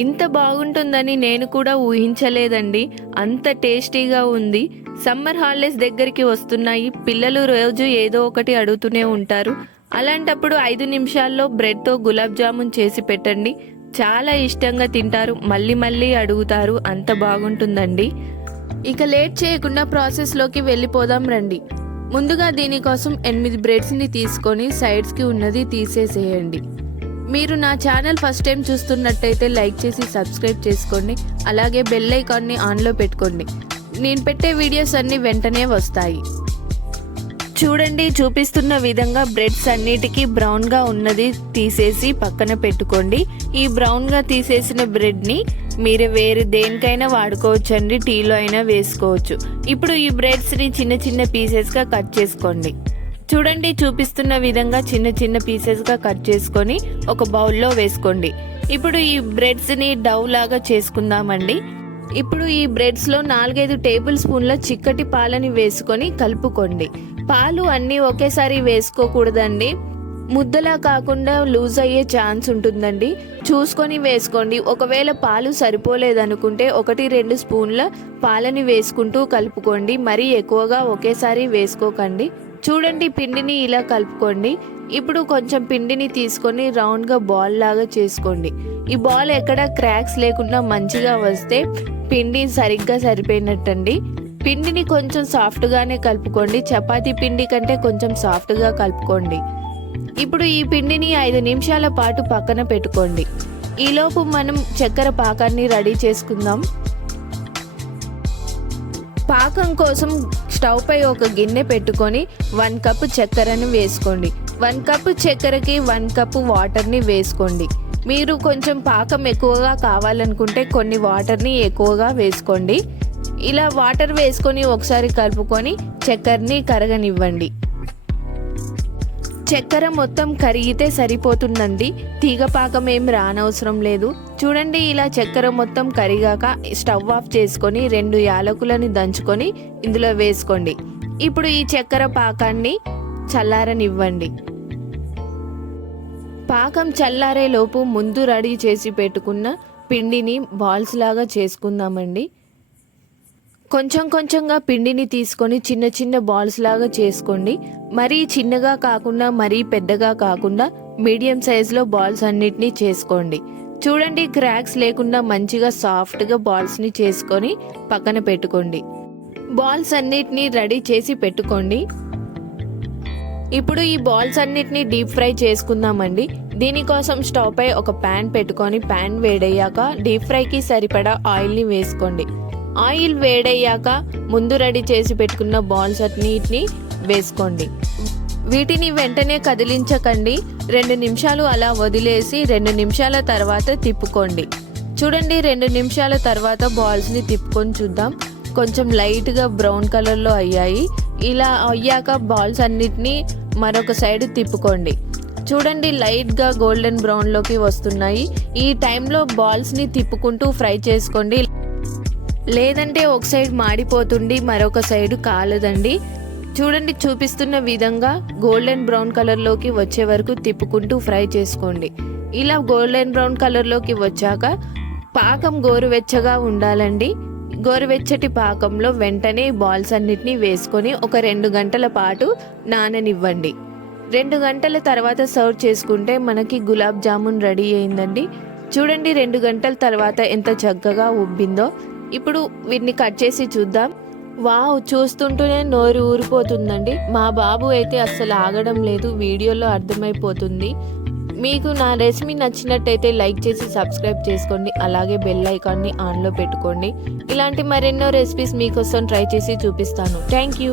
ఇంత బాగుంటుందని నేను కూడా ఊహించలేదండి. అంత టేస్టీగా ఉంది. సమ్మర్ హాలిడేస్ దగ్గరికి వస్తున్నాయి. పిల్లలు రోజు ఏదో ఒకటి అడుగుతూనే ఉంటారు. అలాంటప్పుడు 5 నిమిషాల్లో బ్రెడ్తో గులాబ్ జామున్ చేసి పెట్టండి. చాలా ఇష్టంగా తింటారు. మళ్ళీ మళ్ళీ అడుగుతారు. అంత బాగుంటుందండి. ఇక లేట్ చేయకుండా ప్రాసెస్లోకి వెళ్ళిపోదాం రండి. ముందుగా దీనికోసం 8 బ్రెడ్స్ని తీసుకొని సైడ్స్కి ఉన్నది తీసేసేయండి. మీరు నా ఛానల్ ఫస్ట్ టైం చూస్తున్నట్టయితే లైక్ చేసి సబ్స్క్రైబ్ చేసుకోండి. అలాగే బెల్ ఐకాన్ని ఆన్లో పెట్టుకోండి. నేను పెట్టే వీడియోస్ అన్నీ వెంటనే వస్తాయి. చూడండి, చూపిస్తున్న విధంగా బ్రెడ్స్ అన్నిటికీ బ్రౌన్గా ఉన్నది తీసేసి పక్కన పెట్టుకోండి. ఈ బ్రౌన్గా తీసేసిన బ్రెడ్ని మీరు వేరే దేనికైనా వాడుకోవచ్చండి. టీలో అయినా వేసుకోవచ్చు. ఇప్పుడు ఈ బ్రెడ్స్ని చిన్న చిన్న పీసెస్గా కట్ చేసుకోండి. చూడండి, చూపిస్తున్న విధంగా చిన్న చిన్న పీసెస్గా కట్ చేసుకొని ఒక బౌల్లో వేసుకోండి. ఇప్పుడు ఈ బ్రెడ్స్ని డవ్ లాగా చేసుకుందామండి. ఇప్పుడు ఈ బ్రెడ్స్లో 4-5 టేబుల్ స్పూన్ల చిక్కటి పాలని వేసుకొని కలుపుకోండి. పాలు అన్నీ ఒకేసారి వేసుకోకూడదండి. ముద్దలా కాకుండా లూజ్ అయ్యే ఛాన్స్ ఉంటుందండి. చూసుకొని వేసుకోండి. ఒకవేళ పాలు సరిపోలేదనుకుంటే 1-2 స్పూన్ల పాలని వేసుకుంటూ కలుపుకోండి. మరీ ఎక్కువగా ఒకేసారి వేసుకోకండి. చూడండి, పిండిని ఇలా కలుపుకోండి. ఇప్పుడు కొంచెం పిండిని తీసుకొని రౌండ్గా బాల్ లాగా చేసుకోండి. ఈ బాల్ ఎక్కడ క్రాక్స్ లేకుండా మంచిగా వస్తే పిండి సరిగ్గా సరిపోయినట్టండి. పిండిని కొంచెం సాఫ్ట్గానే కలుపుకోండి. చపాతీ పిండి కంటే కొంచెం సాఫ్ట్గా కలుపుకోండి. ఇప్పుడు ఈ పిండిని 5 నిమిషాల పాటు పక్కన పెట్టుకోండి. ఈలోపు మనం చక్కెర పాకాన్ని రెడీ చేసుకుందాం. పాకం కోసం స్టవ్ పై ఒక గిన్నె పెట్టుకొని 1 కప్పు చక్కెరను వేసుకోండి. 1 కప్పు చక్కెరకి 1 కప్పు వాటర్ని వేసుకోండి. మీరు కొంచెం పాకం ఎక్కువగా కావాలనుకుంటే కొన్ని వాటర్ని ఎక్కువగా వేసుకోండి. ఇలా వాటర్ వేసుకొని ఒకసారి కలుపుకొని చక్కెరని కరగనివ్వండి. చక్కెర మొత్తం కరిగితే సరిపోతుందండి. తీగ పాకం ఏం రానవసరం లేదు. చూడండి, ఇలా చక్కెర మొత్తం కరిగాక స్టవ్ ఆఫ్ చేసుకొని 2 యాలకులని దంచుకొని ఇందులో వేసుకోండి. ఇప్పుడు ఈ చక్కెర పాకాన్ని చల్లారనివ్వండి. పాకం చల్లారే లోపు ముందు రెడీ చేసి పెట్టుకున్న పిండిని బాల్స్ లాగా చేసుకుందామండి. కొంచెం కొంచెంగా పిండిని తీసుకొని చిన్న చిన్న బాల్స్ లాగా చేసుకోండి. మరీ చిన్నగా కాకుండా మరీ పెద్దగా కాకుండా మీడియం సైజులో బాల్స్ అన్నిటినీ చేసుకోండి. చూడండి, క్రాక్స్ లేకుండా మంచిగా సాఫ్ట్గా బాల్స్ని చేసుకొని పక్కన పెట్టుకోండి. బాల్స్ అన్నిటినీ రెడీ చేసి పెట్టుకోండి. ఇప్పుడు ఈ బాల్స్ అన్నిటినీ డీప్ ఫ్రై చేసుకుందామండి. దీనికోసం స్టవ్ పై ఒక ప్యాన్ పెట్టుకొని ప్యాన్ వేడయ్యాక డీప్ ఫ్రైకి సరిపడా ఆయిల్ని వేసుకోండి. ఆయిల్ వేడయ్యాక ముందు రెడీ చేసి పెట్టుకున్న బాల్స్ అన్నిటిని వేసుకోండి. వీటిని వెంటనే కదిలించకండి. 2 నిమిషాలు అలా వదిలేసి 2 నిమిషాల తర్వాత తిప్పుకోండి. చూడండి, 2 నిమిషాల తర్వాత బాల్స్ని తిప్పుకొని చూద్దాం. కొంచెం లైట్గా బ్రౌన్ కలర్లో అయ్యాయి. ఇలా అయ్యాక బాల్స్ అన్నిటినీ మరొక సైడ్ తిప్పుకోండి. చూడండి, లైట్గా గోల్డెన్ బ్రౌన్లోకి వస్తున్నాయి. ఈ టైంలో బాల్స్ని తిప్పుకుంటూ ఫ్రై చేసుకోండి. లేదంటే ఒక సైడ్ మాడిపోతుంది, మరొక సైడ్ కాలదండి. చూడండి, చూపిస్తున్న విధంగా గోల్డెన్ బ్రౌన్ కలర్లోకి వచ్చే వరకు తిప్పుకుంటూ ఫ్రై చేసుకోండి. ఇలా గోల్డెన్ బ్రౌన్ కలర్లోకి వచ్చాక పాకం గోరువెచ్చగా ఉండాలండి. గోరువెచ్చటి పాకంలో వెంటనే బాల్స్ అన్నిటినీ వేసుకొని ఒక 2 గంటల పాటు నాననివ్వండి. 2 గంటల తర్వాత సర్వ్ చేసుకుంటే మనకి గులాబ్ జామున్ రెడీ అయిందండి. చూడండి, 2 గంటల తర్వాత ఎంత చక్కగా ఉబ్బిందో. ఇప్పుడు వీటిని కట్ చేసి చూద్దాం. వావ్, చూస్తుంటూనే నోరు ఊరిపోతుందండి. మా బాబు అయితే అస్సలు ఆగడం లేదు. వీడియోలో అర్థమైపోతుంది. మీకు నా రెసిపీ నచ్చినట్టయితే లైక్ చేసి సబ్స్క్రైబ్ చేసుకోండి. అలాగే బెల్ ఐకాన్ని ఆన్లో పెట్టుకోండి. ఇలాంటి మరెన్నో రెసిపీస్ మీకోసం ట్రై చేసి చూపిస్తాను. Thank you.